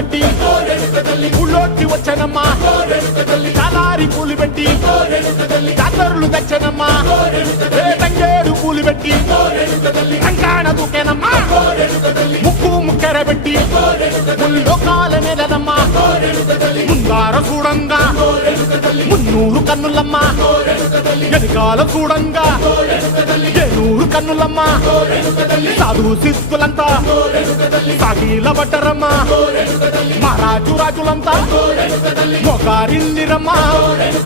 కట్టి ఊళ్ళోకి వచ్చనమ్మా చాలారి పూలు పెట్టి జాతరులు తెచ్చనమ్మా తంగేడు పూలు పెట్టి కంకాణ దూకేనమ్మా ముక్కు ముక్కెర పెట్టి ముల్లోకాల నెలనమ్మా ముందార చూడంగా మున్నూరు కన్నులమ్మా వెనకాల చూడంగా ఏనూరు కన్నులమ్మా సాధు శిస్తులంతా సాగిల పడ్డరమ్మా మహారాజు రాజులంతా మొగారిందిరమ్మా